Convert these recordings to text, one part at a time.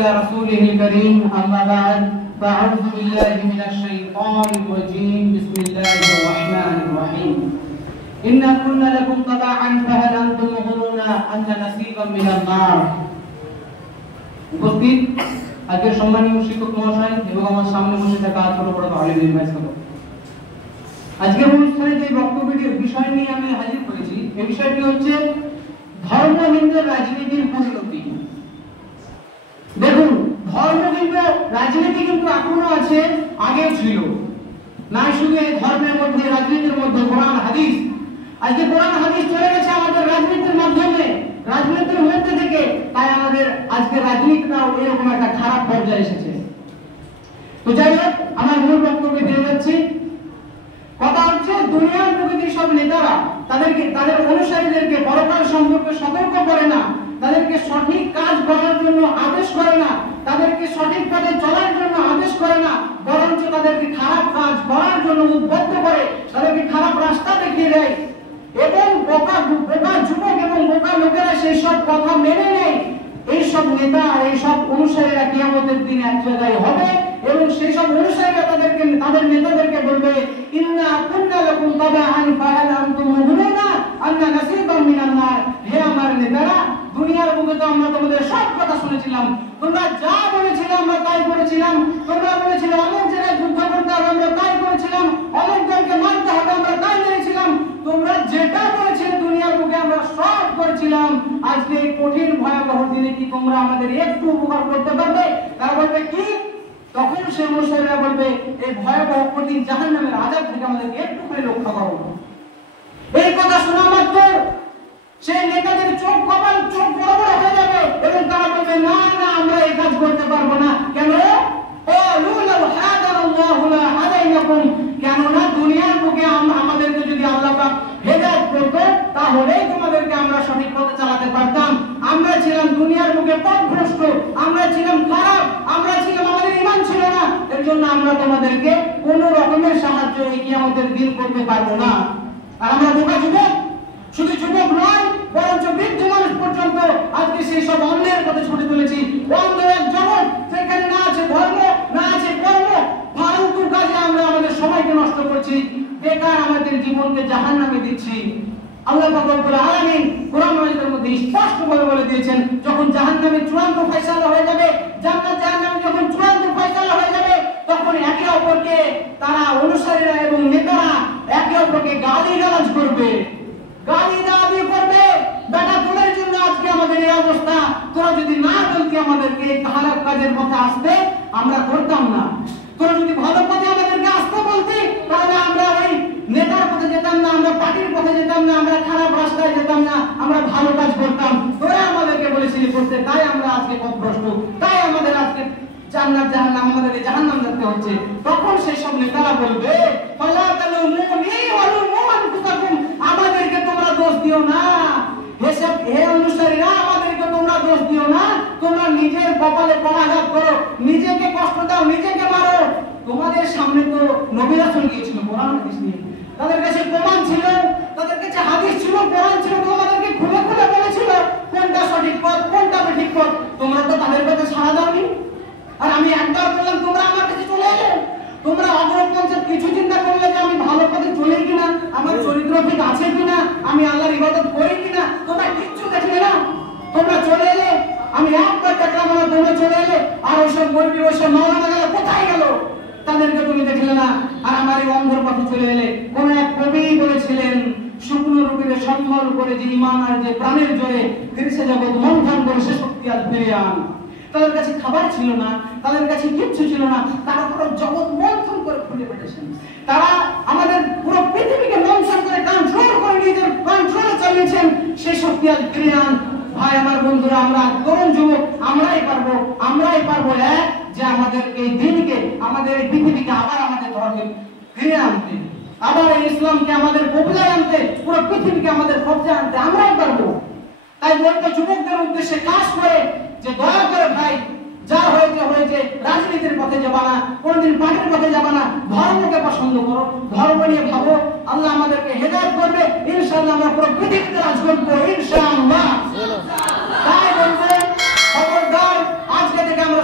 على رسوله الكريم أما بعد فأعوذ بالله من الشيطان الرجيم بسم الله الرحمن الرحيم إن كنا لكم تبعا فهل أنتم مغنون أن نصيبا من النار উপস্থিত আজকের সম্মানীয় শিক্ষক মহাশয় এবং আমার সামনে বসে থাকা ছোট বড় তালিম ভাইসকল, আজকের অনুষ্ঠানে যে বক্তব্যটির বিষয় নিয়ে আমি হাজির হয়েছি এই বিষয়টি হচ্ছে ধর্মহীনদের রাজনীতির পরিণতি। দেখুন, ধর্মহীন রাজনীতি কিন্তু এখনো আছে, আগে ছিল না। শুধু এই ধর্মের মধ্যে, রাজনীতির মধ্যে কোরআন হাদিস, আজকে কোরআন হাদিস চলে গেছে আমাদের রাজনীতির মাধ্যমে, রাজনীতির মধ্যে থেকে। তাই আমাদের আজকে রাজনীতিটাও এরকম একটা খারাপ পর্যায়ে এসেছে। তো যাই হোক, আমার মূল বক্তব্যে ফিরে যাচ্ছি। কথা হচ্ছে, দুনিয়ার প্রকৃতির সব নেতারা তাদের অনুসারীদেরকে পরকাল সম্পর্কে সতর্ক করে না, তাদেরকে সঠিক কাজ করার জন্য আদেশ করে না, তাদেরকে সঠিক পথে চলার জন্য আদেশ করে না, বরঞ্চ তাদেরকে খারাপ কাজ করার জন্য উদ্বুদ্ধ করে, তাদেরকে খারাপ রাস্তা দেখিয়ে দেয়। এবং বোকা যুবক এবং বোকা লোকেরা সেই সব কথা মেনে নেয়। এইসব নেতা, এইসব অনুসারীরা কিয়ামতের দিন এক জায়গায় হবে এবং সেই সব অনুসারীরা তাদের নেতাদেরকে বলবে, ইন্না কুন্না লাকুম তাবাআন ফাহাল আনতুম মুগনিনা আন্না নাসিবাম মিনান নার। হে আমার নেতারা, দুনিয়ার বুকে তো আমরা তোমাদের সব কথা শুনেছিলাম, তোমরা যা বলেছিলে আমরা তাই করেছিলাম। তোমরা বলেছিলে অনেক জায়গায় যুদ্ধ করতে হবে, আমরা তাই করেছিলাম। অনেক দলকে মারতে হবে, আমরা তাই মেরেছিলাম। তোমরা যেটা বলেছিলে দুনিয়ার বুকে আমরা সব করেছিলাম। আজকে এই কঠিন ভয়াবহ দিনে কি তোমরা আমাদের একটু উপকার করতে পারবে? তারা বলবে কি? তখন সে অনুসারীরা বলবে, এই ভয়াবহ কঠিন জাহান্নামের আযাব থেকে আমাদেরকে একটু করে রক্ষা করো। এই কথা শোনা মাত্র সেই নেতাদের চোখ বড় বড় হয়ে যাবে এবং তারা বলবে, না না, আমরা এই কাজ করতে পারবো না। কেন? কেননা দুনিয়ার বুকে আমাদেরকে যদি আল্লাহ পাক হেদায়েত করতো তাহলেই তোমাদেরকে আমরা সঠিক পথে চালাতে পারতাম। আমরা ছিলাম দুনিয়ার বুকে পথভ্রষ্ট, আমরা ছিলাম খারাপ, আমরা ছিলাম, আমাদের ঈমান ছিল না। এর জন্য আমরা তোমাদেরকে কোনো রকমের সাহায্য এই কিয়ামতের দিন করতে পারবো না। আর আমরা বোকা যুবক, শুধু যুবক নয় বরঞ্চ বৃদ্ধ মানুষ পর্যন্ত আজকে সেই সব অন্যের পথে ছুটে চলেছি। অন্ধ এক জগৎ, সেখানে না আছে ধর্ম, না আছে কর্ম, ফালতু কাজে আমরা আমাদের সময়কে নষ্ট করছি, বেকার আমাদের জীবনকে জাহান্নামে দিচ্ছি। আল্লাহ পাক রব্বুল আলামিন কোরআন মাজিদের মধ্যে স্পষ্ট বলে দিয়েছেন, যখন জাহান্নামের চূড়ান্ত ফয়সালা হয়ে যাবে, জান্নাত জাহান্নাম যখন চূড়ান্ত ফয়সালা হয়ে যাবে, তখন একে অপরকে তারা অনুসারীরা এবং নেতারা একে অপরকে গালিগালাজ করবে, গালি দাবি করবে। বেটা, তোদের জন্য আজকে আমাদের এই অবস্থা। তোরা যদি না বলতি আমাদেরকে খারাপ কাজের পথে আসতে, আমরা করতাম না। তোরা যদি ভালো পথে আমাদেরকে আসতে বলতি, তাহলে আমরা ওই নেতার পথে যেতাম না, আমরা পার্টির পথে যেতাম না, আমরা খারাপ রাস্তায় যেতাম না, আমরা ভালো কাজ করতাম। তোরা আমাদেরকে বলেছিলি করতে, তাই আমরা আজকে পথভ্রষ্ট, তাই আমাদের আজকে জান্নাত জাহান্নাম, আমাদেরকে জাহান্নাম যেতে হচ্ছে। তখন সেই সব নেতারা বলবে, ফালা তালুমুনি ওয়া লুমু আনফুসাকুম, আমাদেরকে তোমরা দোষ দিও না। হে অনুসারীরা, আমাদেরকে তোমরা দোষ দিও না। তোমরা নিজের কপালে পরাঘাত করো, নিজেকে কষ্ট দাও, নিজেকে মারো। তোমাদের সামনে তো নবী রাসূল গিয়েছিল কোরআন হাদিস নিয়ে, তাদের কাছে প্রমাণ ছিল, তাদের কাছে হাদিস ছিল, কোরআন ছিল, তোমাদেরকে খুলে খুলে বলেছিল কোনটা সঠিক পথ, কোনটা বেঠিক পথ। তোমরা তো তাদের কথা সাড়া দাওনি। আর আমি একবার বললাম, তোমরা আমার কাছে চলে এলে। তোমরা অগ্রপঞ্চায়েত কিছু চিন্তা করলে যে আমি ভালো পথে চলি কিনা, আমার চরিত্র ঠিক আছে কিনা, আমি আল্লাহর ইবাদত করি কিনা, তোমরা কিচ্ছু দেখলে না। তোমরা চলে এলে, আমি একবার দেখলাম আমার তোমরা চলে এলে। আর ওইসব বলবি, ওইসব মাওলানা গেল, কোথায় গেল? তাদেরকে তুমি দেখলে না। আর আমার এই অন্ধর পথে চলে এলে। কোন এক কবি বলেছিলেন, শুকনো রূপে সম্বল করে যে ঈমান আর যে প্রাণের জোরে ফিরছে জগৎ মন্থন করে সে শক্তি আর ফিরে আন। তাদের কাছে খাবার ছিল না, তাদের কাছে কিচ্ছু ছিল না, তারা পুরো জগৎ মন্থন করে খুঁজে পেয়েছেন। তারা আমাদের পুরো পৃথিবীকে মন্থন করে কন্ট্রোল করে নিজের কন্ট্রোলে চালিয়েছেন। সেই শক্তি আর ফিরে আন। ভাই আমার বন্ধুরা, আমরা তরুণ যুবক, আমরাই পারবো এক যে আমাদের এই দিনকে, আমাদের এই পৃথিবীকে আবার আমাদের ধর্মে ফিরে আনতে, আবার এই ইসলামকে আমাদের কবজায় আনতে, পুরো পৃথিবীকে আমাদের কবজায় আনতে আমরাই পারবো। তাই বলবো যুবকদের উদ্দেশ্যে কাজ করে যে দয়া করে ভাই, যা হয়েছে, রাজনীতির পথে যাবা না, কোনদিন পার্টির পথে যাবা না, ধর্মকে পছন্দ করো, ধর্ম নিয়ে ভাবো। আল্লাহ আমাদেরকে হেদায়েত করবে, ইনশাআল্লাহ আমরা পুরো পৃথিবীতে রাজ করবো, ইনশাআল্লাহ। তাই বলবো, খবরদার, আজকে থেকে আমরা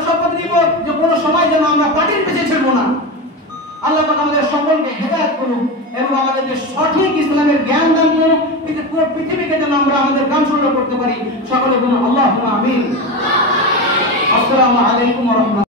আসবো না। আল্লাহ পাক আমাদের সকলকে হেদায়েত করুন এবং আমাদেরকে সঠিক ইসলামের জ্ঞান দান করুন, পুরো পৃথিবীকে যেন আমরা আমাদের কাম শুরু করতে পারি। সকলে বলুন আল্লাহুম্মা আমিন। আসসালামু আলাইকুম ওয়া রাহমাতুল্লাহ।